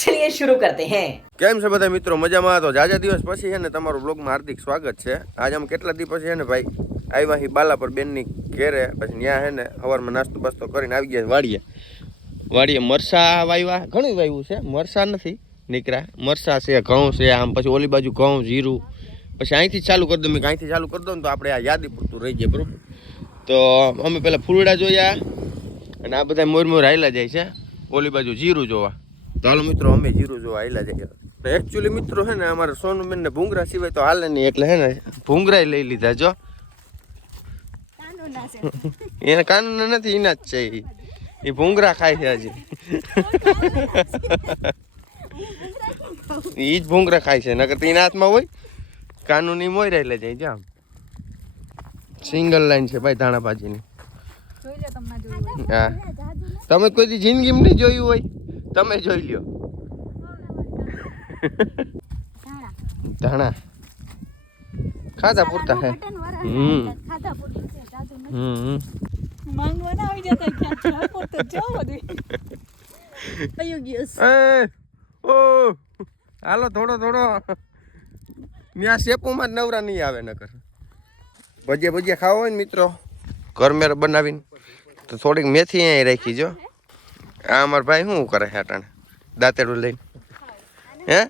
चलिए शुरू करते हैं। કેમ છે બધા મિત્રો? મજામાં? તો જાજા દિવસ પછી છે ને તમારું બ્લોગમાં હાર્દિક સ્વાગત છે. આજ આમ કેટલા દિવસ પછી છે ને ભાઈ આવ્યા હી બાલા પર બેનની ઘેરે. પછી ત્યાં છે ને સવારમાં નાસ્તો બાસ્તો કરીને આવી ગયા વાડીએ મરસા વાવ્યા. ઘણું વાવ્યું છે, મરસા નથી નીકળ્યા. મરસા છે, ઘઉં છે, આમ પછી ઓલી બાજુ ઘઉં, જીરું. પછી અહીંથી ચાલુ કરી દઉં. અહીંથી ચાલુ કરી દઉં ને તો આપણે આ યાદી પૂરતું રહી જાય બરોબર. તો અમે પહેલાં ફૂલડા જોયા અને આ બધા મોર હાયલા જાય છે ઓલી બાજુ જીરું જોવા. તો હાલો મિત્રો અમે જીરું જોવા હાયલા જાય. એકચ્યુઅલી મિત્રો છે ને અમારે સોનુબેન ને ભૂંગરા સિવાય તો હાલે નહીં, એટલે હે ને ભૂંગરા લઈ લીધા. જો એને કાનૂન નથી, એના જ છે. એ ભૂંગરા ખાય છે હજી. એ જ ભૂંગરા ખાય છે, નકર એના હાથમાં હોય કાનૂની મોય રહી જાય. જામ સિંગલ લાઈન છે ભાઈ ધાણા ભાજીની. હા, તમે કોઈ દી જિંદગીમાં નહીં જોયું હોય, તમે જોઈ લ્યો. ધાણા ખાધા પૂરતા હે. હાલો થોડો ત્યાં શેપુમાં જ નવરા નહીં આવે. નકર ભજીયા ખાવા હોય ને મિત્રો ઘરમેર બનાવીને તો થોડીક મેથી અહીં રાખી. જો આ અમારા ભાઈ શું કરે છે અટાણે દાંતેડું લઈને? હે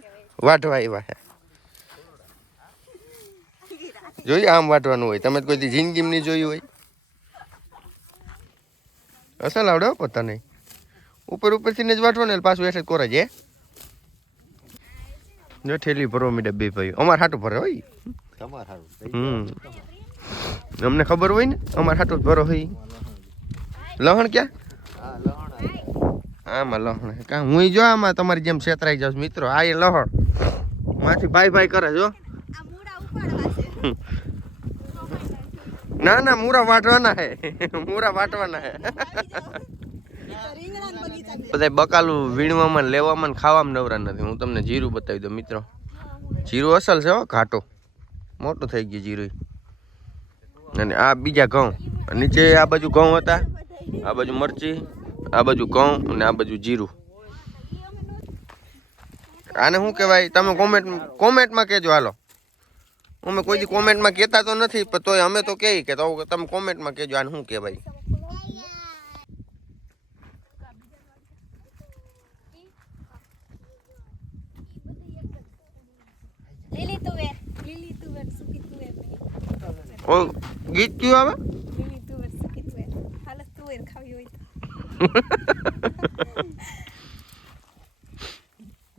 વાટવા આવ્યા હે. જોઈએ આમ વાટવાનું હોય. તમે કોઈ દી જિંદગીમાં નહીં જોયું હોય. અસલ આવડે પોતા નહીં. ઉપરથી જ વાટવાનું, પાછું એસે કોરે છે. જો ઠેલી ભરવા મીડે બે ભાઈ. અમારે હાટું ભરે હોય. અમને ખબર હોય ને અમારે હાટું ભરો હોય. લહણ ક્યાં? આમાં લહણ કા હું જો આમાં તમારી જેમ છેતરાઈ જાઉં મિત્રો. આ એ લહણ માંથી ભાઈ કરે. જો ના મૂરા વાટવાના હે. મૂરા વાટવાના હે. બધા બકાલું વીણવામાં, લેવામાં, ખાવામાં નવરા નથી. હું તમને જીરું બતાવી દઉં મિત્રો. જીરું અસલ છે હો, ઘાટો મોટું થઈ ગયું જીરું. અને આ બીજા ઘઉં નીચે. આ બાજુ ઘઉં હતા, આ બાજુ મરચી, આ બાજુ ઘઉં અને આ બાજુ જીરું. આને શું કહેવાય તમે કોમેન્ટમાં કહેજો. હાલો, અમે કોઈ દી કોમેન્ટમાં કહેતા તો નથી, પણ તોય અમે તો કહીએ કે તો તમે કોમેન્ટમાં કહેજો આને શું કહેવાય. ગીત કયું આવે?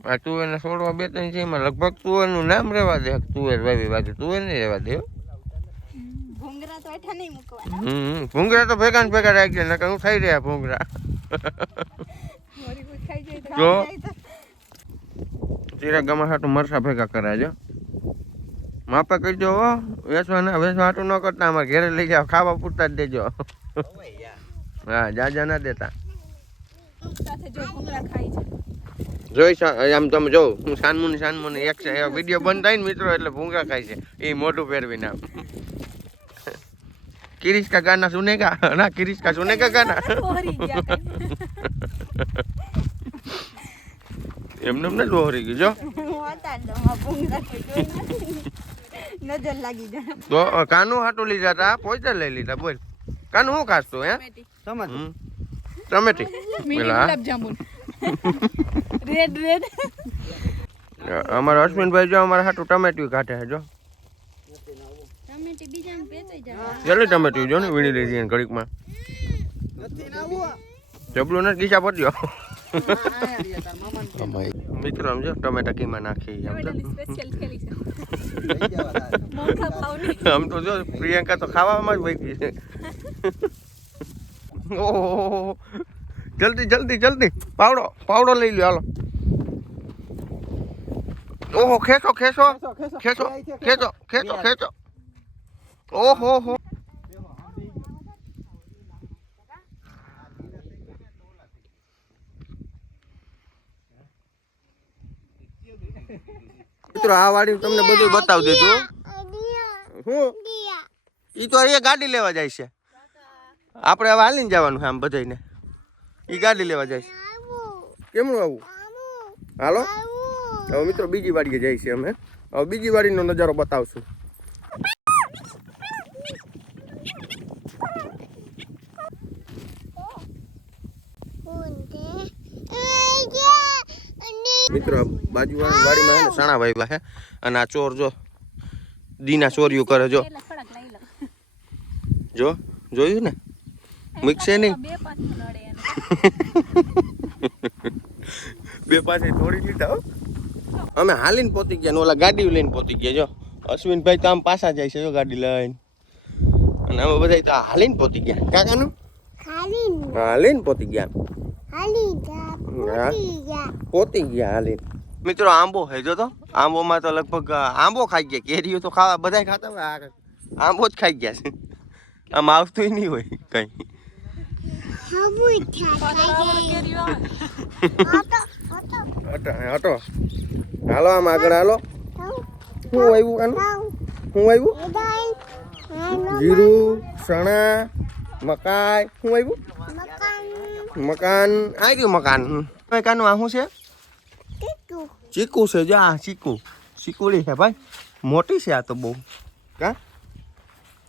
આ તુવેર ને છોડવા બે ત્રણ છે, એમાં લગભગ તુવેર નું નામ રેવા દે. તુવેર વાવી બાકી તુવેર નહીં રેવા દે. ભૂંગરા તો ભેગા ને ભેગા રાખજે, નકર હું ખાઈ રહ્યા ભૂંગરા. જો ચીરા ગમા હાટું મરસા ભેગા કરાજો. માપે કરજો હો. વેચવા હાટું ન કરતા અમારે ઘેરે લઈ જાવ. ખાવા પૂરતા જ દેજો. હા, જાજા ના દેતા. જોઈ આમ તમે જો હું સાનમુની એક છે વિડીયો બંધ થાય ને મિત્રો એટલે ભૂંગા ખાય છે. એ મોઢું ફેરવીને આમ કિરીશ કા ગાના સુનેગા ના, કિરીશ કા સુનેગા ગાના. એમને જ વહોરી ગયું. જો નજર લાગી જાય તો કાનું હાટું લીધા હતા, પોઈઝર લઈ લીધા. બોલ કાનું શું ખાસ તું? હે ટમેટી રેડ અમારા અશ્વિનભાઈ જો અમારા હાટું ટમેટી કાઢે છે. જો જલ્દી ટમેટી જો ને વીણી લીધી ઘડીકમાં. જબલું નથી ગીચા પડ્યો મિત્રો. આમ જો ટમેટા કીમાં નાખી. આમ તો જો પ્રિયંકા તો ખાવામાં જ વહી છે. ઓહો, જલ્દી પાવડો લઈ લ્યો. હાલો. ઓહો, ખેંચો. ઓહો મિત્રો, આ વાડી તમને બધું બતાવી દીધું. હું ઈ તો એ ગાડી લેવા જાય છે. આપણે હવે હાલીને જવાનું છે આમ બધાને. ઈ ગાડી લેવા જાય છે. કેમનું આવું? હાલો હવે મિત્રો બીજી વાડીએ જાય છે અમે. હવે બીજી વાડીનો નજારો બતાવશું. મિત્રો બાજુવાળી વાડીમાં છે ને સણા વાવ્યા છે અને આ ચોર જો દીના ચોર્યું કરે જો જો જોયું ને મિક્સે નહીં બે પાસે થોડી લીધા. અમે હાલીને પોતી ગયા ને ઓલા ગાડી લઈને પોતી ગયા. જો અશ્વિનભાઈ તો આમ પાછા જાય છે જો ગાડી લઈને અને અમે બધા તો હાલીને પોતી ગયા. કાકાનું હાલીને પોતી ગયા પોતી ગયા હાલીને. મિત્રો આંબો હે જો તો આંબોમાં તો લગભગ આંબો ખાઈ ગયા. કેરીઓ તો ખાવા બધા ખાતા હોય આંબો જ ખાઈ ગયા છે. આમ આવતું નહીં હોય કઈ. હટો હાલો આમ આગળ હાલો. શું આવ્યું કાનું શું આવ્યું? જીરું ચણા મકાઈ શું આવ્યું? મકાન આવી ગયું મકાન. કાનું આ શું છે? ચીકુ છે જો આ ચીકુ ચીકુડી છે ભાઈ. મોટી છે આ તો બહુ. કા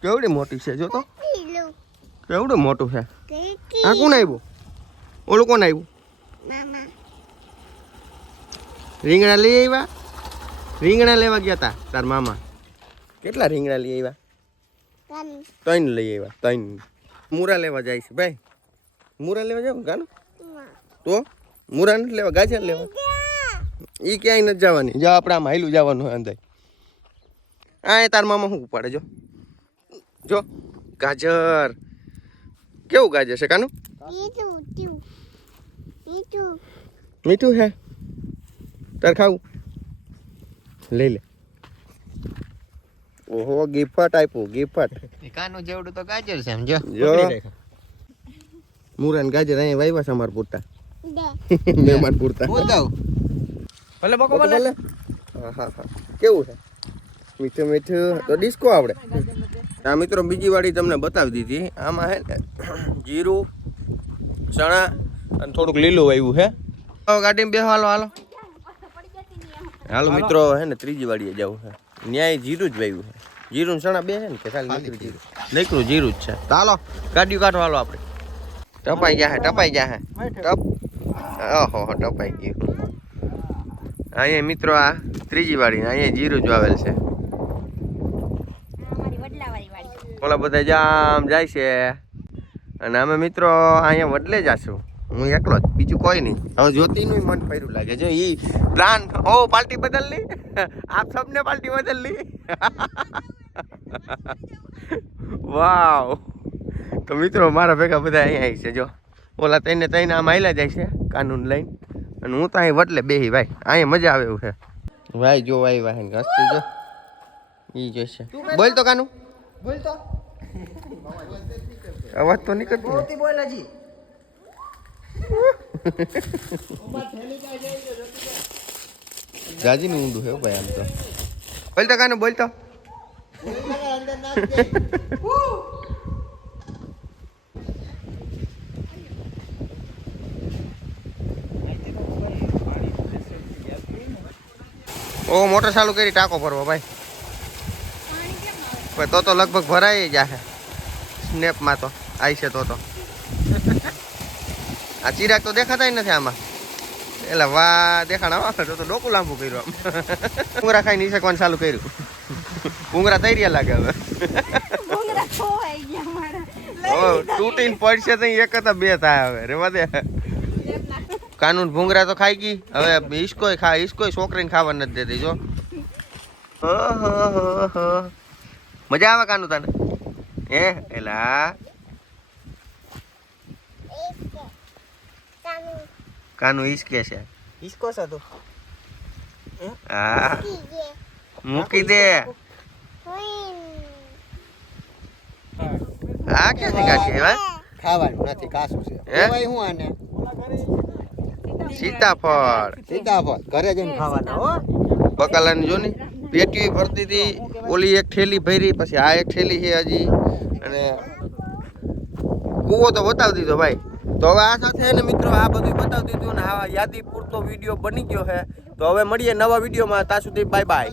કેવડી મોટી છે જો તો કેવડું મોટું છે. આ કોણ આવ્યું? ઓલું કોણ આવ્યું? રીંગણા લઈ આવ્યા. રીંગણા લેવા ગયા તા તાર મામા. કેટલા રીંગણા લઈ આવ્યા? 3 લઈ આવ્યા 3. મૂરા લેવા જાય છે ભાઈ. મૂરા લેવા જાવ કાનું તો મૂરા નથી લેવા ગાજર લેવા. ઈ ક્યાંય નથી જવાની. જો આપણે આમ હાઈલું જવાનું હોય અંદર. આ તાર મામા શું ઉપાડે જો જો ગાજર. કેવું ગાજર છે કાનું? મીઠું હે તાર ખાવું લઈ લે. ઓહો ગિફ્ટ આપ્યું ગિફ્ટ. કાનું જેવડું તો ગાજર છે એમ જો મૂરા ને ગાજર અહીંયા વાવ્યા છે અમારા પૂરતા. મહેમાન પૂરતા. ભલે બકો ભલે. હા કેવું છે? મીઠું મીઠું તો ડિસ્કો આવડે. આ મિત્રો બીજી વાડી તમને બતાવી દીધી. આમાં હે ને જીરું ચણા અને થોડુંક લીલું વાવ્યું છે. ગાડીમાં બેસો હાલો હાલો હાલો મિત્રો હે ને ત્રીજી વાડીએ જવું છે. ન્યાય જીરું જ વાવ્યું છે. જીરું ને ચણા બે છે ને કે ખાલી નીકળું જીરું જ છે. તો હાલો ગાડીઓ કાઢો હાલો આપણે. ટપાઈ ગયા ઓહો ટપાઈ ગયું. અહીંયા મિત્રો આ ત્રીજી વાડી અહીંયા જીરું જ વાવેલ છે. ઓલા બધા જામ જાય છે અને અમે મિત્રો અહીંયા વડલે જશું. હું એકલો જ બીજું કોઈ નહીં. હવે જ્યોતિનું મન ફર્યું લાગે છે. એ પ્લાન ઓ પાર્ટી બદલ લી આપ સબને પાર્ટી બદલ લી. વાવ. તો મિત્રો મારા ભેગા બધા અહીંયા આવી છે. જો ઓલા તઈને આમ આયલા જાય છે કાનૂન લઈને અને હું તો અહીં વડલે બેહી ભાઈ. અહીંયા મજા આવે એવું છે ભાઈ. જો ભાઈ વાહન હસ્તી જો ઈ જોઈશે. બોલ તો કાનુ બોલ તો અવાજ તો નીકળતો બોલતી બોલ હજી. જાજી નું ઊંડું હે ભાઈ આમ તો. બોલ તો કાનુ બોલ તો. અંદર નાખ દે. ઓ મોટર ચાલુ કરી ટાંકો ભરવો ભાઈ. તો લગભગ ભરાઈ જશે સ્નેપમાં તો આવી છે. તો આ ચિરાગ તો દેખાતા નથી આમાં. એટલે વાહ દેખાણા તો ડોકું લાંબુ કર્યું આમ. ભૂંગરા ખાઈ નહીં શકવાનું ચાલુ કર્યું. ભૂંગરા તૈયાર લાગે હવે. તૂટીને પડશે તો એક હતા બે થાય હવે રેવા દે. કાનૂન ભૂંગરા તો ખાઈ ગઈ. હવે ઈસકોય છોકરીને ખાવા નથી દેતી જો. મજા આવે કાનુ તને? એલા કાનુ ઈસકે છે. ઈસકો છે તો હા મૂકી દે. આ ક્યાંથી કાઢી એવા? ખાવાનું નથી કાસું છે. કહેવાય હું આને સીતાફળ ઘરે જઈને ખાવાના હો. બકાલાની જો ને પેટી ભરતી હતી. ઓલી એક થેલી ભરી પછી આ એક થેલી છે હજી. અને કૂવો તો બતાવી દીધો ભાઈ. તો હવે આ સાથે ને મિત્રો આ બધું બતાવી દીધું ને આ યાદી પૂરતો વિડીયો બની ગયો છે. તો હવે મળીએ નવા વિડીયોમાં. ત્યાં સુધી બાય બાય.